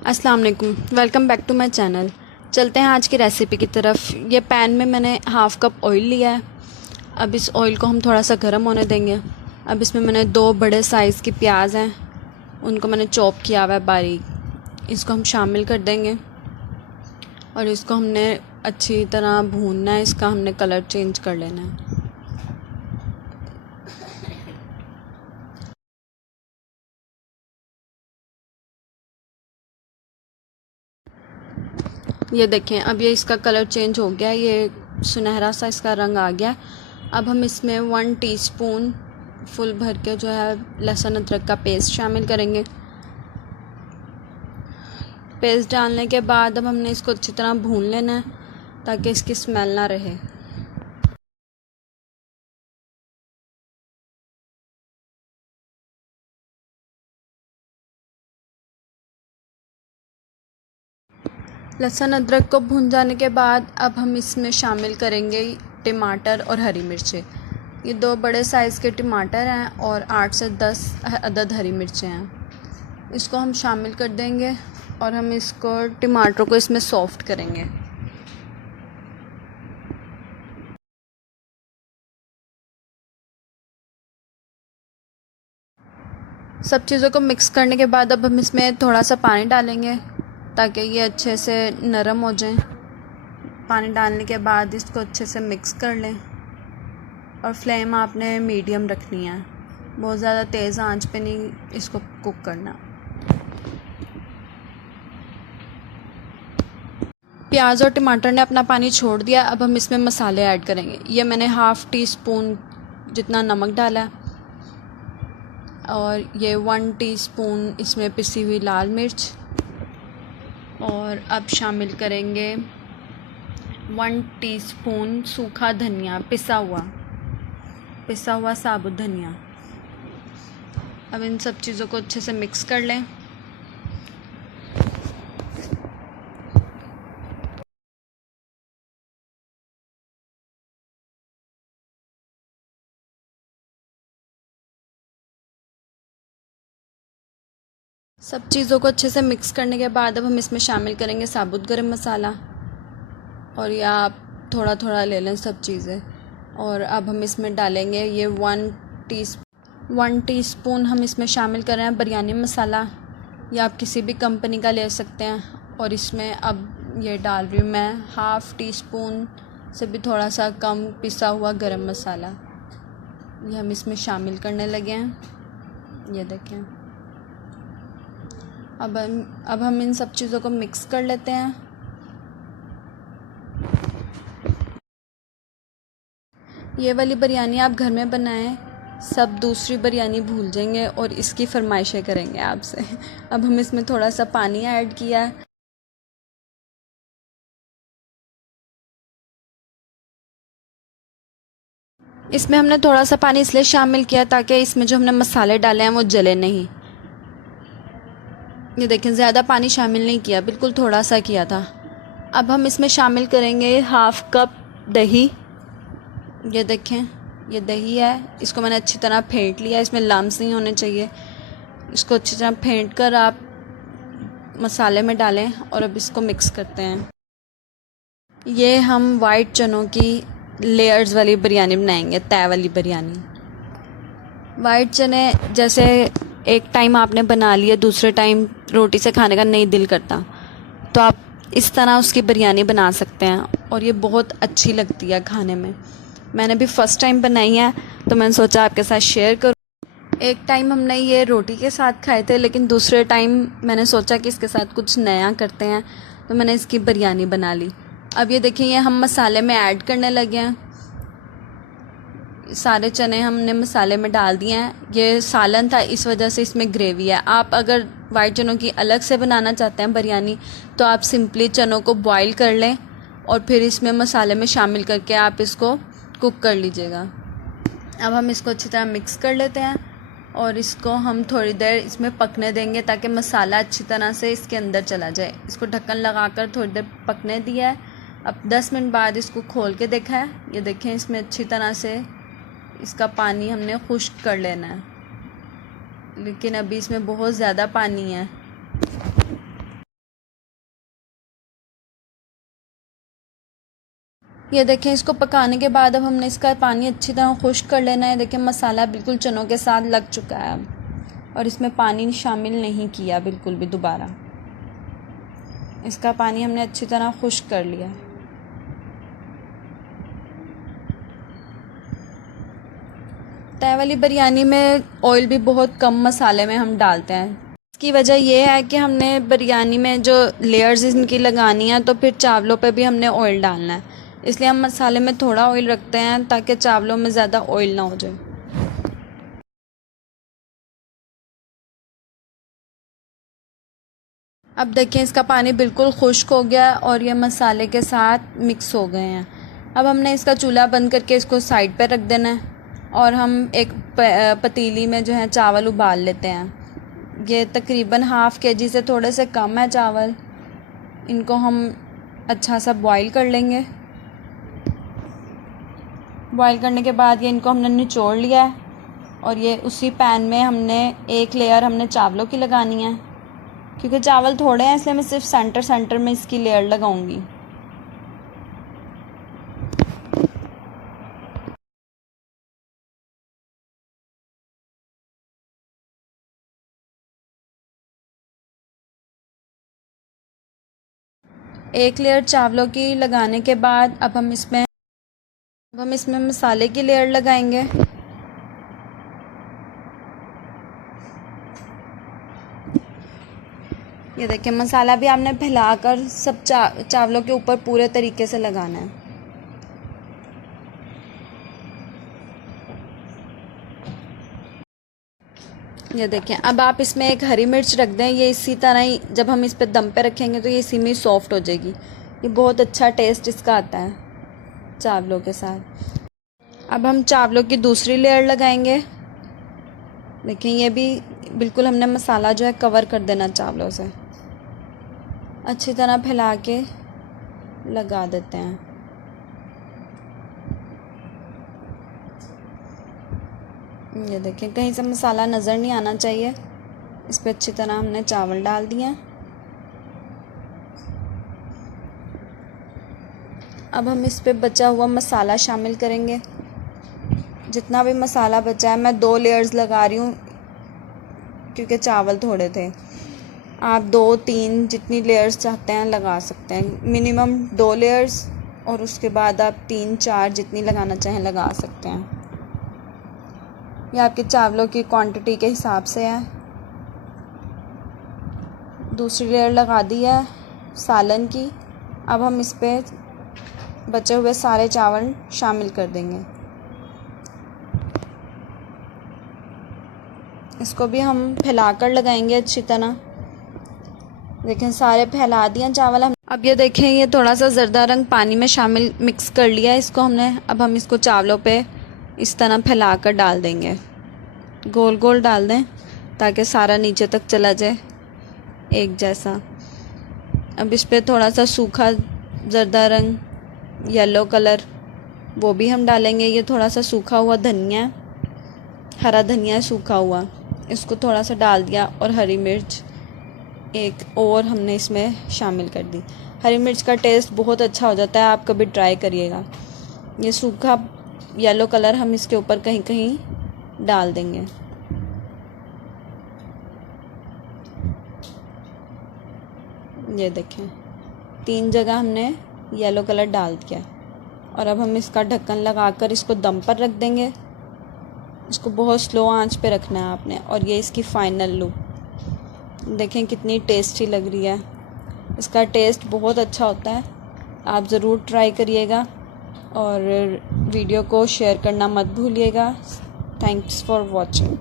अस्सलाम वालेकुम, welcome back to my channel. चलते हैं आज की रेसिपी की तरफ। ये पैन में मैंने हाफ़ कप ऑयल लिया है। अब इस ऑयल को हम थोड़ा सा गर्म होने देंगे। अब इसमें मैंने 2 बड़े साइज़ की प्याज हैं, उनको मैंने चॉप किया हुआ है बारीक। इसको हम शामिल कर देंगे और इसको हमने अच्छी तरह भूनना है। इसका हमने कलर चेंज कर लेना है। ये देखें, अब ये इसका कलर चेंज हो गया, ये सुनहरा सा इसका रंग आ गया। अब हम इसमें 1 टीस्पून फुल भर के जो है लहसुन अदरक का पेस्ट शामिल करेंगे। पेस्ट डालने के बाद अब हमने इसको अच्छी तरह भून लेना है ताकि इसकी स्मेल ना रहे। लहसुन अदरक को भून जाने के बाद अब हम इसमें शामिल करेंगे टमाटर और हरी मिर्चें। ये 2 बड़े साइज़ के टमाटर हैं और 8 से 10 अदद हरी मिर्चें हैं। इसको हम शामिल कर देंगे और हम इसको टमाटर को इसमें सॉफ्ट करेंगे। सब चीज़ों को मिक्स करने के बाद अब हम इसमें थोड़ा सा पानी डालेंगे ताकि ये अच्छे से नरम हो जाए। पानी डालने के बाद इसको अच्छे से मिक्स कर लें और फ्लेम आपने मीडियम रखनी है, बहुत ज़्यादा तेज़ आंच पे नहीं इसको कुक करना। प्याज और टमाटर ने अपना पानी छोड़ दिया। अब हम इसमें मसाले ऐड करेंगे। ये मैंने हाफ़ टी स्पून जितना नमक डाला है और ये 1 टीस्पून इसमें पिसी हुई लाल मिर्च, और अब शामिल करेंगे 1 टीस्पून सूखा धनिया, पिसा हुआ साबुत धनिया। अब इन सब चीज़ों को अच्छे से मिक्स कर लें। सब चीज़ों को अच्छे से मिक्स करने के बाद अब हम इसमें शामिल करेंगे साबुत गरम मसाला, और या आप थोड़ा थोड़ा ले लें सब चीज़ें। और अब हम इसमें डालेंगे ये 1 टीस्पून हम इसमें शामिल कर रहे हैं बिरयानी मसाला, या आप किसी भी कंपनी का ले सकते हैं। और इसमें अब ये डाल रही हूँ मैं हाफ़ टीस्पून से भी थोड़ा सा कम पिसा हुआ गरम मसाला। ये हम इसमें शामिल करने लगे हैं। ये देखें, अब हम इन सब चीज़ों को मिक्स कर लेते हैं। ये वाली बिरयानी आप घर में बनाएं, सब दूसरी बिरयानी भूल जाएंगे और इसकी फरमाइशें करेंगे आपसे। अब हम इसमें थोड़ा सा पानी ऐड किया है। इसमें हमने थोड़ा सा पानी इसलिए शामिल किया ताकि इसमें जो हमने मसाले डाले हैं वो जले नहीं। ये देखें, ज़्यादा पानी शामिल नहीं किया, बिल्कुल थोड़ा सा किया था। अब हम इसमें शामिल करेंगे हाफ़ कप दही। ये देखें, ये दही है, इसको मैंने अच्छी तरह फेंट लिया। इसमें लम्स नहीं होने चाहिए। इसको अच्छी तरह फेंट कर आप मसाले में डालें और अब इसको मिक्स करते हैं। ये हम वाइट चनों की लेयर्स वाली बिरयानी बनाएंगे, तय वाली बिरयानी। वाइट चने जैसे एक टाइम आपने बना लिया, दूसरे टाइम रोटी से खाने का नहीं दिल करता, तो आप इस तरह उसकी बिरयानी बना सकते हैं और ये बहुत अच्छी लगती है खाने में। मैंने भी फ़र्स्ट टाइम बनाई है तो मैंने सोचा आपके साथ शेयर करूँ। एक टाइम हमने ये रोटी के साथ खाए थे, लेकिन दूसरे टाइम मैंने सोचा कि इसके साथ कुछ नया करते हैं, तो मैंने इसकी बिरयानी बना ली। अब ये देखिए, ये हम मसाले में ऐड करने लगे हैं। सारे चने हमने मसाले में डाल दिए हैं। ये सालन था, इस वजह से इसमें ग्रेवी है। आप अगर वाइट चनों की अलग से बनाना चाहते हैं बिरयानी, तो आप सिंपली चनों को बॉईल कर लें और फिर इसमें मसाले में शामिल करके आप इसको कुक कर लीजिएगा। अब हम इसको अच्छी तरह मिक्स कर लेते हैं और इसको हम थोड़ी देर इसमें पकने देंगे ताकि मसाला अच्छी तरह से इसके अंदर चला जाए। इसको ढक्कन लगाकर थोड़ी देर पकने दिया है। अब 10 मिनट बाद इसको खोल के देखा है। ये देखें, इसमें अच्छी तरह से इसका पानी हमने खुश्क कर लेना है, लेकिन अभी इसमें बहुत ज़्यादा पानी है। ये देखें, इसको पकाने के बाद अब हमने इसका पानी अच्छी तरह खुश्क कर लेना है। देखें मसाला बिल्कुल चनों के साथ लग चुका है अब, और इसमें पानी शामिल नहीं किया बिल्कुल भी दोबारा। इसका पानी हमने अच्छी तरह खुश्क कर लिया। तय वाली बिरयानी में ऑयल भी बहुत कम मसाले में हम डालते हैं। इसकी वजह यह है कि हमने बिरयानी में जो लेयर्स इनकी लगानी है, तो फिर चावलों पे भी हमने ऑयल डालना है, इसलिए हम मसाले में थोड़ा ऑयल रखते हैं ताकि चावलों में ज़्यादा ऑयल ना हो जाए। अब देखें, इसका पानी बिल्कुल खुश्क हो गया और ये मसाले के साथ मिक्स हो गए हैं। अब हमने इसका चूल्हा बंद करके इसको साइड पर रख देना है, और हम एक पतीली में जो है चावल उबाल लेते हैं। ये तकरीबन हाफ़ केजी से थोड़े से कम है चावल। इनको हम अच्छा सा बॉईल कर लेंगे। बॉईल करने के बाद ये इनको हमने निचोड़ लिया है, और ये उसी पैन में हमने एक लेयर हमने चावलों की लगानी है। क्योंकि चावल थोड़े हैं इसलिए मैं सिर्फ सेंटर में इसकी लेयर लगाऊंगी। एक लेयर चावलों की लगाने के बाद अब हम इसमें मसाले की लेयर लगाएंगे। ये देखिए, मसाला भी आपने फैलाकर सब चावलों के ऊपर पूरे तरीके से लगाना है। ये देखें, अब आप इसमें एक हरी मिर्च रख दें। ये इसी तरह ही जब हम इस पे दम पे रखेंगे तो ये इसी में ही सॉफ्ट हो जाएगी। ये बहुत अच्छा टेस्ट इसका आता है चावलों के साथ। अब हम चावलों की दूसरी लेयर लगाएंगे। देखिए, ये भी बिल्कुल हमने मसाला जो है कवर कर देना चावलों से। अच्छी तरह फैला के लगा देते हैं। ये देखें, कहीं से मसाला नज़र नहीं आना चाहिए। इस पर अच्छी तरह हमने चावल डाल दिए। अब हम इस पे बचा हुआ मसाला शामिल करेंगे। जितना भी मसाला बचा है, मैं 2 लेयर्स लगा रही हूँ क्योंकि चावल थोड़े थे। आप 2-3 जितनी लेयर्स चाहते हैं लगा सकते हैं। मिनिमम 2 लेयर्स, और उसके बाद आप 3-4 जितनी लगाना चाहें लगा सकते हैं। ये आपके चावलों की क्वांटिटी के हिसाब से है। दूसरी लेयर लगा दी है सालन की। अब हम इस पे बचे हुए सारे चावल शामिल कर देंगे। इसको भी हम फैलाकर लगाएंगे अच्छी तरह। देखें, सारे फैला दिए चावल हम। अब ये देखें, ये थोड़ा सा ज़र्दा रंग पानी में शामिल मिक्स कर लिया है इसको हमने। अब हम इसको चावलों पे इस तरह फैला कर डाल देंगे। गोल गोल डाल दें ताकि सारा नीचे तक चला जाए एक जैसा। अब इस पे थोड़ा सा सूखा ज़र्दा रंग येलो कलर वो भी हम डालेंगे। ये थोड़ा सा सूखा हुआ धनिया, हरा धनिया सूखा हुआ, इसको थोड़ा सा डाल दिया। और हरी मिर्च एक और हमने इसमें शामिल कर दी। हरी मिर्च का टेस्ट बहुत अच्छा हो जाता है, आप कभी ट्राई करिएगा। ये सूखा येलो कलर हम इसके ऊपर कहीं कहीं डाल देंगे। ये देखें, 3 जगह हमने येलो कलर डाल दिया। और अब हम इसका ढक्कन लगाकर इसको दम पर रख देंगे। इसको बहुत स्लो आंच पे रखना है आपने। और ये इसकी फाइनल लुक देखें कितनी टेस्टी लग रही है। इसका टेस्ट बहुत अच्छा होता है, आप ज़रूर ट्राई करिएगा। और वीडियो को शेयर करना मत भूलिएगा। Thanks for watching.